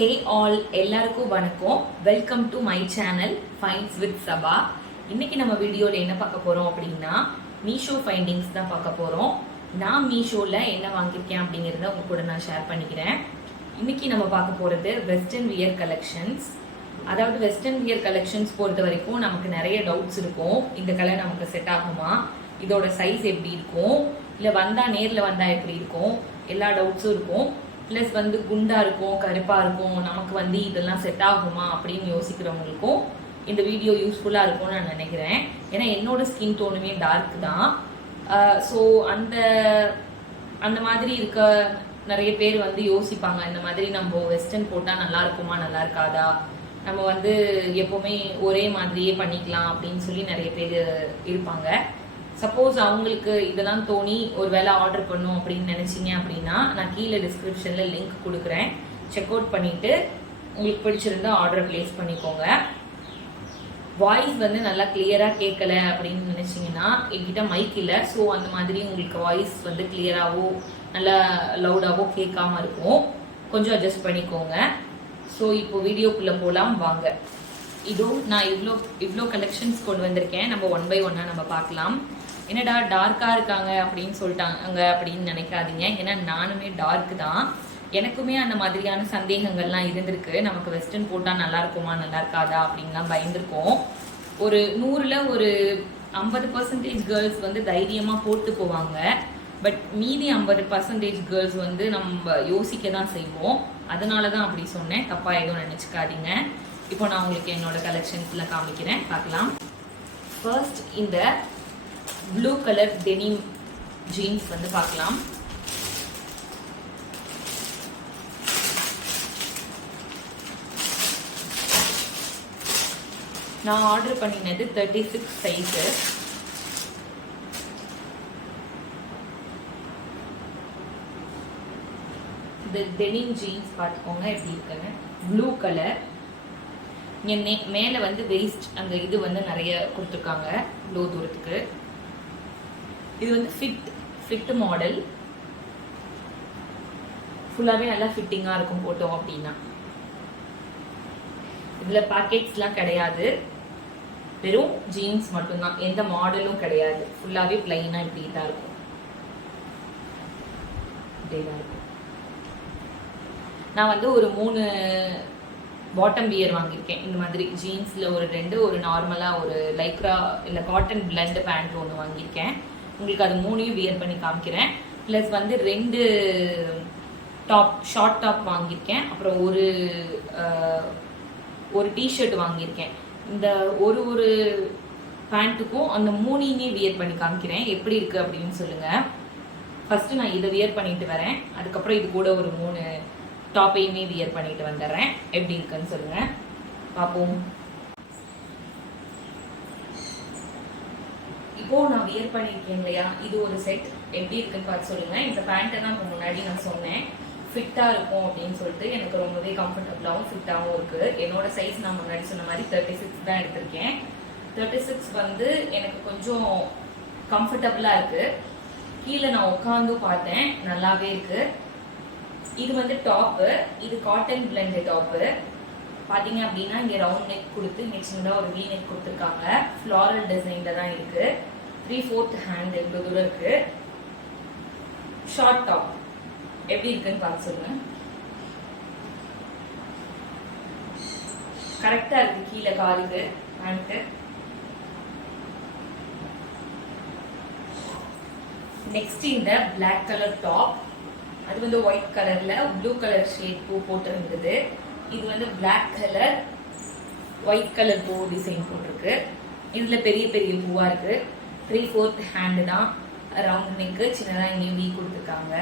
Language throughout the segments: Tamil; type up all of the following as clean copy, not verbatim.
ஹே ஆல், எல்லாருக்கும் வணக்கம். Welcome to my channel fines with Saba. இன்னைக்கு நம்ம வீடியோவில் என்ன பார்க்க போகிறோம் அப்படின்னா மீஷோ ஃபைண்டிங்ஸ் தான் பார்க்க போகிறோம். நான் மீஷோவில் என்ன வாங்கியிருக்கேன் அப்படிங்கிறத உங்க கூட நான் ஷேர் பண்ணிக்கிறேன். இன்னைக்கு நம்ம பார்க்க போகிறது வெஸ்டர்ன் வியர் கலெக்ஷன்ஸ். அதாவது வெஸ்டர்ன் வியர் கலெக்ஷன்ஸ் பொறுத்த வரைக்கும் நமக்கு நிறைய டவுட்ஸ் இருக்கும். இந்த கலர் நமக்கு செட் ஆகுமா, இதோட சைஸ் எப்படி இருக்கும், இல்லை வந்தால் நேரில் வந்தால் எப்படி இருக்கும், எல்லா டவுட்ஸும் இருக்கும். ப்ளஸ் குண்டா இருக்கும், கருப்பா இருக்கும், நமக்கு இதெல்லாம் செட் ஆகுமா அப்படின்னு யோசிக்கிறவங்களுக்கும் இந்த வீடியோ யூஸ்ஃபுல்லாக இருக்கும்னு நான் நினைக்கிறேன். ஏன்னா என்னோட ஸ்கின் டோனுமே டார்க் தான். ஸோ அந்த மாதிரி இருக்க நிறைய பேர் யோசிப்பாங்க, இந்த மாதிரி நம்ம வெஸ்டர்ன் போட்டால் நல்லா இருக்குமா நல்லா இருக்காதா, நம்ம எப்போவுமே ஒரே மாதிரியே பண்ணிக்கலாம் அப்படின்னு சொல்லி நிறைய பேர் இருப்பாங்க. சப்போஸ் அவங்களுக்கு இதெல்லாம் தோணி ஒரு வேளை ஆர்டர் பண்ணும் அப்படின்னு நினைச்சிங்க அப்படின்னா நான் கீழே டிஸ்கிரிப்ஷன்ல லிங்க் கொடுக்குறேன். செக் அவுட் பண்ணிட்டு உங்களுக்கு பிடிச்சிருந்தா ஆர்டர் பிளேஸ் பண்ணிக்கோங்க. வாய்ஸ் நல்லா கிளியரா கேட்கல அப்படின்னு நினைச்சிங்கன்னா என்கிட்ட மைக் இல்லை. ஸோ அந்த மாதிரி உங்களுக்கு வாய்ஸ் கிளியராகவோ நல்லா லவுடாவோ கேட்காம இருக்கும். கொஞ்சம் அட்ஜஸ்ட் பண்ணிக்கோங்க. ஸோ இப்போ வீடியோக்குள்ள போகலாம் வாங்க. இதோ நான் இவ்வளோ கலெக்ஷன்ஸ் கொண்டு வந்திருக்கேன். நம்ம ஒன் பை ஒன்னா நம்ம பார்க்கலாம். என்னடா டார்க்கா இருக்காங்க அப்படின்னு சொல்லிட்டாங்க அப்படின்னு நினைக்காதீங்க. ஏன்னா நானுமே டார்க் தான். எனக்குமே அந்த மாதிரியான சந்தேகங்கள்லாம் இருந்திருக்கு. நமக்கு வெஸ்டர்ன் போட்டால் நல்லா இருக்குமா நல்லா இருக்காதா அப்படின்லாம் பயந்துருக்கோம். ஒரு 100ல் ஒரு 50% கேர்ள்ஸ் தைரியமாக போட்டு போவாங்க. பட் மீதி 50% கேர்ள்ஸ் நம்ம யோசிக்க தான் செய்வோம். அதனால தான் அப்படி சொன்னேன், தப்பா எதுவும் நினச்சிக்காதீங்க. இப்போ நான் உங்களுக்கு என்னோட கலெக்ஷன்ஸ்ல காமிக்கிறேன், பார்க்கலாம். ஃபர்ஸ்ட் இந்த ப்ளூ கலர் டெனிம் ஜீன்ஸ் பார்க்கலாம். நான் ஆர்டர் பண்ணினது 36 சைஸு. இந்த டெனிம் ஜீன்ஸ் பார்த்துக்கோங்க எப்படி இருக்குன்னு. Blue colour. இங்கே மேலே வெயிஸ்ட் அந்த இது நிறைய கொடுத்துருக்காங்க லோ தூரத்துக்கு. இது ஃபிட் மாடல். ஃபுல்லாகவே நல்லா ஃபிட்டிங்காக இருக்கும் போட்டோம் அப்படின்னா. இதில் பாக்கெட்ஸ்லாம் கிடையாது, வெறும் ஜீன்ஸ் மட்டும்தான், எந்த மாடலும் கிடையாது. ஃபுல்லாகவே பிளைனாக இப்படி தான் இருக்கும். இப்படி தான் இருக்கும். நான் ஒரு 3 பாட்டம் வியர் வாங்கியிருக்கேன். இந்த மாதிரி ஜீன்ஸில் ஒரு 2, ஒரு நார்மலாக ஒரு லைக்ரா இல்லை காட்டன் பிளண்ட் பேண்ட் ஒன்று வாங்கியிருக்கேன். உங்களுக்கு அது 3ஐயும் வியர் பண்ணி காமிக்கிறேன். ப்ளஸ் 2 டாப், ஷார்ட் டாப் வாங்கியிருக்கேன். அப்புறம் ஒரு டிஷர்ட் வாங்கியிருக்கேன். இந்த ஒரு பேண்ட்டுக்கும் அந்த 3ஐயுமே வியர் பண்ணி காமிக்கிறேன், எப்படி இருக்குது அப்படின்னு சொல்லுங்கள். ஃபஸ்ட்டு நான் இதை வியர் பண்ணிட்டு வரேன். அதுக்கப்புறம் இது கூட ஒரு 3 டாப்பையுமே வியர் பண்ணிட்டு வந்துடுறேன். எப்படி இருக்குன்னு சொல்லுங்க, பார்ப்போம். இப்போ நான் வியர் பண்ணியிருக்கேன் இல்லையா, இது ஒரு செட். எப்படி இருக்குன்னு பார்த்து சொல்லுங்க. இந்த பேண்ட்டை தான் முன்னாடி நான் சொன்னேன் ஃபிட்டா இருக்கும் அப்படின்னு சொல்லிட்டு. எனக்கு ரொம்பவே கம்ஃபர்டபுளாகவும் ஃபிட்டாகவும் இருக்கு. என்னோட சைஸ் நான் முன்னாடி சொன்ன மாதிரி 36 தான் எடுத்திருக்கேன். 36 எனக்கு கொஞ்சம் கம்ஃபர்டபுளா இருக்கு. கீழே நான் உட்காந்து பார்த்தேன், நல்லாவே இருக்கு. இது டாப்பு. இது காட்டன் பிளெண்ட் டாப்பு. பாத்தீங்க அப்படின்னா இங்க ரவுண்ட் நெக் கொடுத்து இங்க சின்னதா ஒரு வி நெக் கொடுத்துருக்காங்க. ஃப்ளாரல் டிசைன்ல தான் இருக்கு. 3/4 ஹேண்ட் எவ்வளவு தூரம் இருக்கு. ஷார்ட் டாப் எப்படி இருக்குன்னு பார்த்து சொல்லுங்க. கரெக்டா இருக்கு கீழே காலுக்கு பேண்ட். நெக்ஸ்ட் இந்த பிளாக் கலர் டாப். அது ஒயிட் கலர்ல ப்ளூ கலர் ஷேட் பூ போட்டு இருந்தது. இது பிளாக் கலர் ஒயிட் கலர் பூ டிசைன் போட்டிருக்கு. இதுல பெரிய பெரிய பூவா இருக்கு. 3/4 ஹேண்டு தான், ரவுண்ட் நெக்கு, சின்னதா இங்கே வீ கொடுத்துருக்காங்க.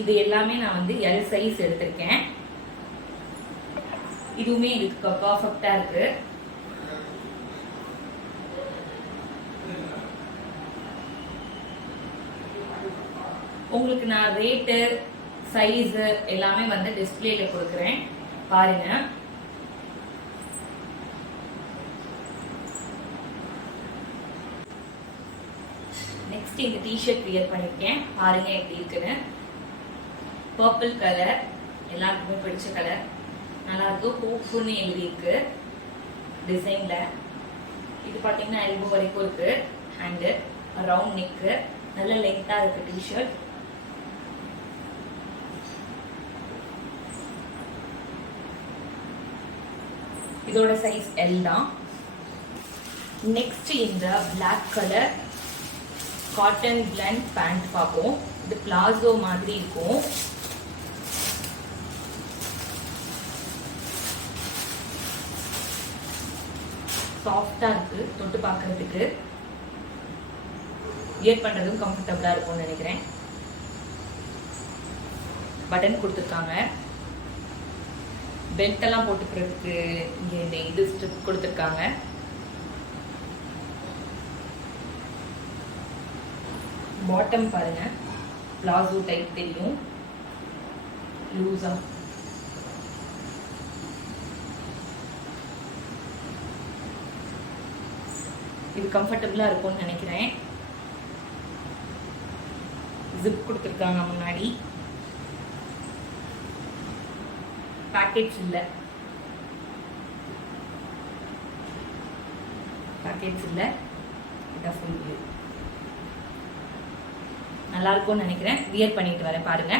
இது எல்லாமே நான் எல் சைஸ் எடுத்திருக்கேன். இதுவுமே இதுக்கு பர்ஃபெக்டா இருக்கு. உங்களுக்கு நான் ரேட்டு சைஸ் எல்லாமே டிஸ்பிளேல கொடுக்குறேன், பாருங்க. நெக்ஸ்ட் இந்த டிஷர்ட் வியர் பண்ணிருக்கேன், பாருங்க எப்படி இருக்குன்னு. பர்பிள் கலர், எல்லாருக்குமே பிடிச்ச கலர். நல்லா இருக்கு. ஹோப்ஃபுல்னு எழுதியிருக்கு டிசைன்ல. இது பார்த்தீங்கன்னா எல்போ வரைக்கும் இருக்கு. ஹேண்டு ரவுண்ட் நெக்கு, நல்ல லென்த்தா இருக்கு டிஷர்ட். இதோட சைஸ் எல் தான். நெக்ஸ்ட் இந்த black colour cotton blend pant பார்ப்போம். இது பிளாசோ மாதிரி இருக்கும். சாஃப்டா இருக்கு, தொட்டு பார்க்கறதுக்கு வியர் பண்றதும் கம்ஃபர்டபுளா இருக்கும்னு நினைக்கிறேன். பட்டன் கொடுத்துருக்காங்க. பெல்ட் எல்லாம் போட்டுக்கிறதுக்கு இங்க இந்த இது ஸ்ட்ரிப் கொடுத்துருக்காங்க. பாட்டம் பாருங்க, பிளாசோ டைப் தெரியும், லூஸா. இது கம்ஃபர்டபுளா இருக்கும்னு நினைக்கிறேன். ஜிப் கொடுத்துருக்காங்க முன்னாடி. பேக்கெட்ஸ் இல்ல, இதான் ஃபுல் வியூ. நல்லா இருக்கும்னு நினைக்கிறேன். வியர் பண்ணிட்டு வரேன் பாருங்க.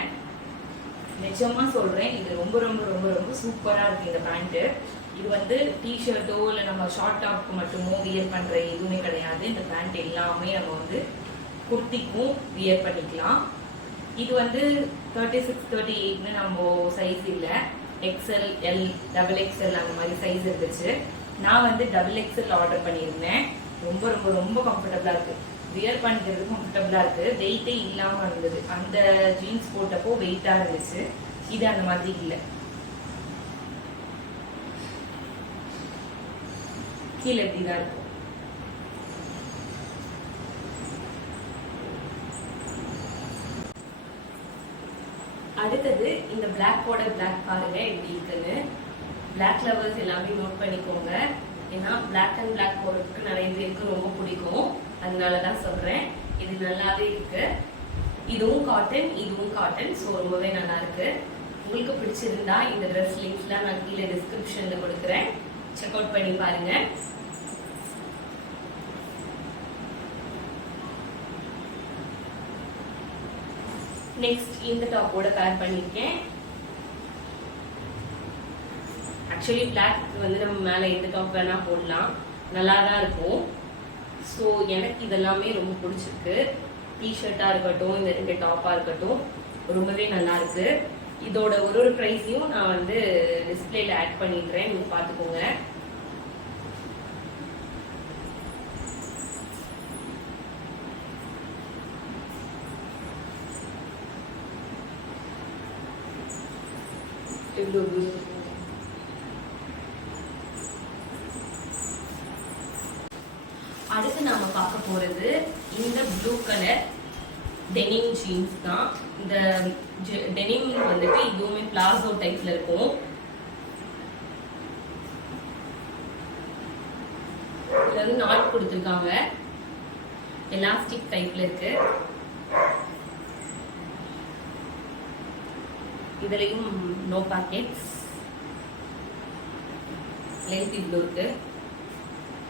நிஜமா சொல்றேன், இது ரொம்ப ரொம்ப ரொம்ப ரொம்ப சூப்பரா இருக்கு இந்த பேண்ட். இது வந்து டிஷர்ட்டோ இல்லை நம்ம ஷார்ட் டாப்க்கு மட்டுமோ வியர் பண்ற எதுவுமே கிடையாது. இந்த பேண்ட் எல்லாமே நம்ம வந்து குர்த்திக்கும் வியர் பண்ணிக்கலாம். இது வந்து 36, 38ன்னு நம்ம சைஸ் இல்லை. எக்ஸ்எல், எல், டபுள் எக்ஸ்எல் அந்த மாதிரி சைஸ் இருந்துச்சு. நான் வந்து டபுள் எக்ஸ்எல் ஆர்டர் பண்ணியிருந்தேன். ரொம்ப ரொம்ப ரொம்ப கம்ஃபர்டபுளா இருக்கு. வியர் பண்ணிக்கிறது கம்ஃபர்டபுளா இருக்கு. வெயிட்டே இல்லாம இருந்தது. அந்த ஜீன்ஸ் போட்டப்போ வெயிட்டா இருந்துச்சு. இது அந்த மாதிரி இல்லை. கீழே எப்படிதான் இருக்கும். அடுத்தது இந்த பிளாக்கோட பிளாக் பாருங்க எப்படி இருக்குன்னு. பிளாக் லவர்ஸ் எல்லாமே நோட் பண்ணிக்கோங்க. ஏன்னா பிளாக் அண்ட் பிளாக் போடுறதுக்கு நிறைய பேருக்கு ரொம்ப பிடிக்கும். அதனாலதான் சொல்றேன். இது நல்லாவே இருக்கு. இதுவும் காட்டன், இதுவும் காட்டன். ஸோ ரொம்பவே நல்லா இருக்கு. உங்களுக்கு பிடிச்சிருந்தா இந்த ட்ரெஸ் லிங்க்ஸ்லாம் நான் கீழே டிஸ்கிரிப்ஷன்ல கொடுக்குறேன். செக் அவுட் பண்ணி பாருங்க. நெக்ஸ்ட் இந்த டாப்போட பேர் பண்ணிருக்கேன். ஆக்சுவலி பிளாக் வந்து நம்ம மேல எந்த டாப் வேணா போடலாம், நல்லா தான் இருக்கும். ஸோ எனக்கு இதெல்லாமே ரொம்ப பிடிச்சிருக்கு. டிஷர்ட்டா இருக்கட்டும், இந்த 2 டாப்பா இருக்கட்டும், ரொம்பவே நல்லா இருக்கு. இதோட ஒரு ப்ரைஸையும் நான் வந்து டிஸ்பிளேல ஆட் பண்ணிடுறேன், நீங்க பாத்துக்கோங்க. அடுத்து நாம பார்க்க போறது இந்த ப்ளூ கலர் டெனிம் ஜீன்ஸ் தான். இந்த டெனிம் வந்துட்டு இதுவுமே பிளாசோ டைப்ல இருக்கும். இதுல வந்து நாட் கொடுத்துருக்காங்க, எலாஸ்டிக் டைப்ல இருக்கு. இதுலயும் நோ பாக்கெட்ஸ், லென்த் இவ்வளோ இருக்கு,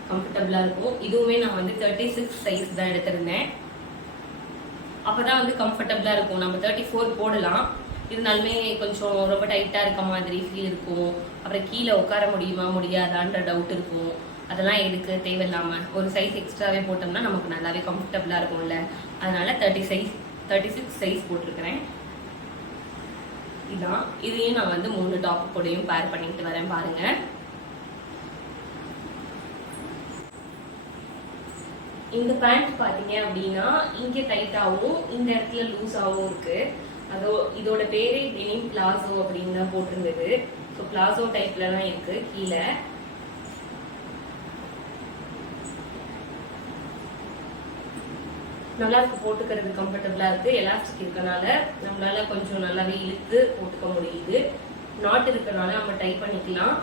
கம்ஃபர்டபுளா இருக்கும். இதுவுமே நான் வந்து 36 சைஸ் தான் எடுத்திருந்தேன். அப்பதான் வந்து கம்ஃபர்டபுளா இருக்கும். நம்ம 34 போடலாம், இருந்தாலுமே கொஞ்சம் ரொம்ப டைட்டா இருக்க மாதிரி ஃபீல் இருக்கும். அப்புறம் கீழே உட்கார முடியுமா முடியாதான்ற டவுட் இருக்கும். அதெல்லாம் எதுக்கு தேவையில்லாம ஒரு சைஸ் எக்ஸ்ட்ராவே போட்டோம்னா நமக்கு நல்லாவே கம்ஃபர்டபுளா இருக்கும்ல. அதனால 36 சைஸ் போட்டிருக்கிறேன். இதான். இதையும் நான் வந்து 3 டாப் கூடயும் பேர் பண்ணிட்டு வரேன் பாருங்க. இந்த பேண்ட் பாத்தீங்க அப்படின்னா இங்க டைட்டாவும் இந்த இடத்துல லூஸாவும் இருக்கு. அதோ இதோட பேரே டெனிம் பிளாசோ அப்படின்னு தான் போட்டிருந்தது. ஸோ பிளாசோ டைப்ல தான் இருக்கு. கீழே நல்லா இருக்கு, போட்டுக்கிறது கம்ஃபர்டபுளா இருக்கு. எலாஸ்டிக் இருக்கனால நம்மளால கொஞ்சம் நல்லாவே இழுத்து போட்டுக்க முடியுது. நாட் இருக்கனால நம்ம டைப் பண்ணிக்கலாம்.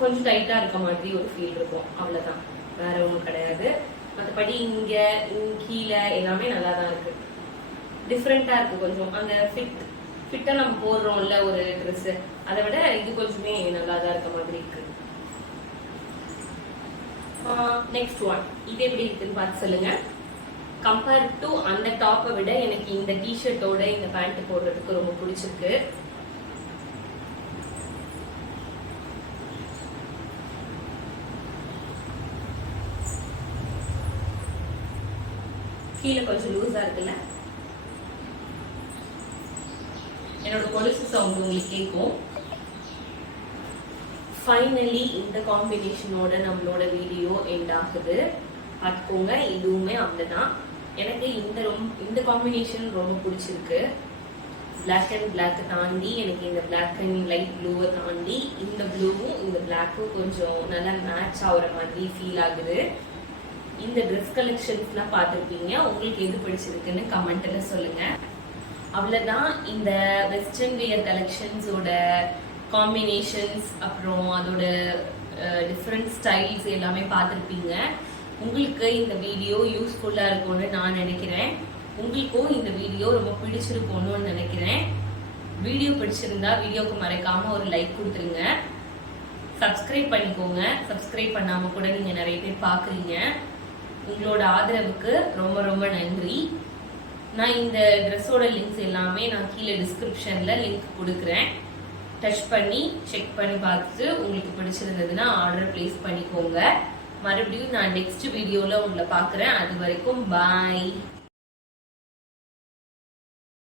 கொஞ்சம் டைட்டா இருக்க மாதிரி ஒரு ஃபீல் இருக்கும், அவ்வளவுதான், வேற ஒன்றும் கிடையாது. மற்றபடி இங்க கீழே எல்லாமே நல்லா தான் இருக்கு. டிஃப்ரெண்டா இருக்கு கொஞ்சம். அந்த ஃபிட்டா நம்ம போடுறோம்ல ஒரு ட்ரெஸ், அதை விட இது கொஞ்சமே நல்லா தான் இருக்க மாதிரி இருக்கு. நெக்ஸ்ட் ஒன், இது எப்படி இருக்குன்னு பார்த்து சொல்லுங்க. கம்பேர் டு அந்த டாப்பை விட எனக்கு இந்த டிஷர்ட்டோட இந்த பேண்ட் போடுறதுக்கு ரொம்ப பிடிச்சிருக்கு. கீழே கொஞ்சம் லூஸா இருக்குல்ல, என்னோட கொலுசு சவுண்ட் உங்களுக்கு கேட்கும். ஃபைனலி இந்த காம்பினேஷனோட நம்மளோட வீடியோ எண்ட் ஆகுது. பார்த்துக்கோங்க, இதுவுமே அவ்வளோதான். எனக்கு இந்த காம்பினேஷன் ரொம்ப பிடிச்சிருக்கு. பிளாக் அண்ட் பிளாக் தாண்டி எனக்கு இந்த பிளாக் அண்ட் லைட் ப்ளூவை தாண்டி இந்த ப்ளூவும் இந்த பிளாக்கும் கொஞ்சம் நல்லா மேட்ச் ஆகுற மாதிரி ஃபீல் ஆகுது. இந்த ட்ரெஸ் கலெக்ஷன்ஸ்லாம் பார்த்துருப்பீங்க, உங்களுக்கு எது பிடிச்சிருக்குன்னு கமெண்ட்ல சொல்லுங்க. அவ்வளோதான், இந்த வெஸ்டர்ன் வியர் கலெக்ஷன்ஸோட காம்பினேஷன்ஸ் அப்புறம் அதோட டிஃப்ரெண்ட் ஸ்டைல்ஸ் எல்லாமே பார்த்துருப்பீங்க. உங்களுக்கு இந்த வீடியோ யூஸ்ஃபுல்லாக இருக்கும்னு நான் நினைக்கிறேன். உங்களுக்கும் இந்த வீடியோ ரொம்ப பிடிச்சிருக்கும்னு நினைக்கிறேன். வீடியோ பிடிச்சிருந்தா வீடியோக்கு மறக்காம ஒரு லைக் கொடுத்துருங்க. சப்ஸ்கிரைப் பண்ணிக்கோங்க. சப்ஸ்கிரைப் பண்ணாமல் கூட நீங்கள் நிறைய பேர் பார்க்குறீங்க. உங்களோட ஆதரவுக்கு ரொம்ப ரொம்ப நன்றி. நான் இந்த ட்ரெஸ்ஸோட லிங்க்ஸ் எல்லாமே நான் கீழே டிஸ்கிரிப்ஷன்ல லிங்க் கொடுக்குறேன். டச் பண்ணி செக் பண்ணி பார்த்துட்டு உங்களுக்கு பிடிச்சிருந்ததுன்னா ஆர்டர் பிளேஸ் பண்ணிக்கோங்க. மறுபடியும் நான் நெக்ஸ்ட் வீடியோவில் உங்களை பார்க்குறேன். அது வரைக்கும் பாய்.